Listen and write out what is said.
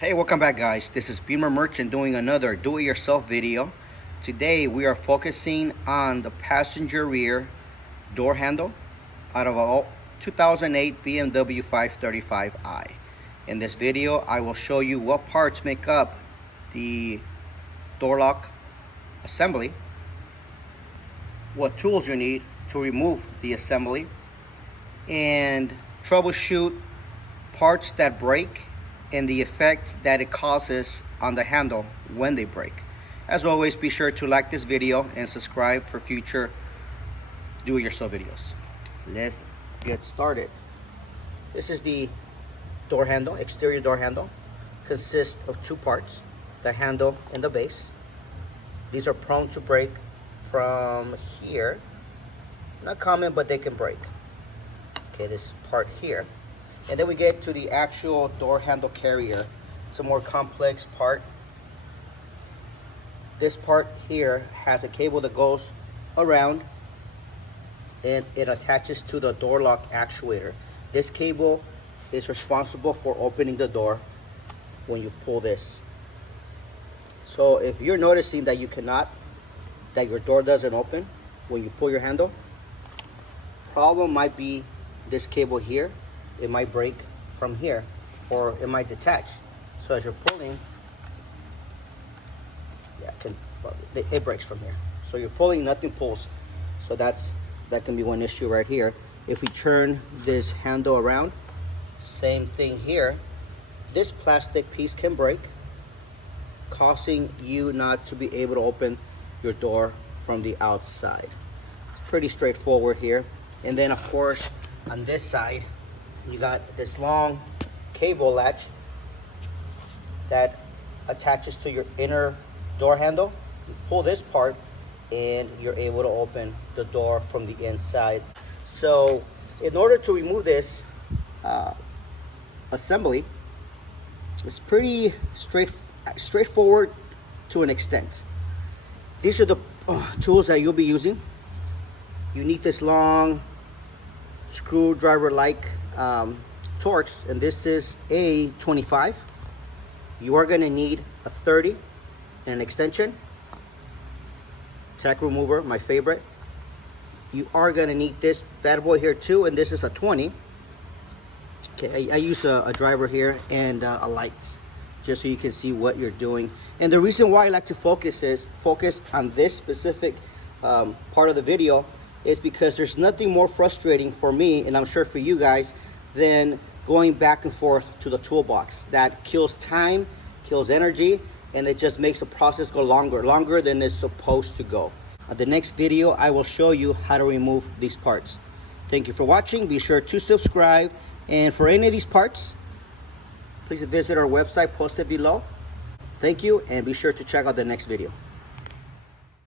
Hey, welcome back guys. This is Beamer Merchant doing another do-it-yourself video. Today we are focusing on the passenger rear door handle out of a 2008 BMW 535i. In this video I will show you what parts make up the door lock assembly, what tools you need to remove the assembly, and troubleshoot parts that break and the effect that it causes on the handle when they break. As always, be sure to like this video and subscribe for future do-it-yourself videos. Let's get started. This is the door handle, exterior door handle. Consists of two parts, the handle and the base. These are prone to break from here. Not common, but they can break. Okay, this part here. And then we get to the actual door handle carrier. It's a more complex part. This part here has a cable that goes around and it attaches to the door lock actuator. This cable is responsible for opening the door when you pull this. So if you're noticing that that your door doesn't open when you pull your handle, problem might be this cable here. It might break from here or it might detach. So as you're pulling, it breaks from here. So you're pulling, nothing pulls. So that can be one issue right here. If we turn this handle around, same thing here. This plastic piece can break, causing you not to be able to open your door from the outside. It's pretty straightforward here. And then of course on this side, you got this long cable latch that attaches to your inner door handle. You pull this part and you're able to open the door from the inside. So in order to remove this assembly, it's pretty straightforward to an extent. These are the tools that you'll be using. You need this long screwdriver-like torx, and this is a 25. You are going to need a 30 and an extension, tack remover, my favorite. You are going to need this bad boy here too, and this is a 20. Okay, I use a driver here and a light just so you can see what you're doing. And the reason why I like to focus on this specific part of the video is because there's nothing more frustrating for me, and I'm sure for you guys, than going back and forth to the toolbox. That kills time, kills energy, and it just makes the process go longer than it's supposed to go. In the next video, I will show you how to remove these parts. Thank you for watching. Be sure to subscribe, and for any of these parts, please visit our website posted below. Thank you, and be sure to check out the next video.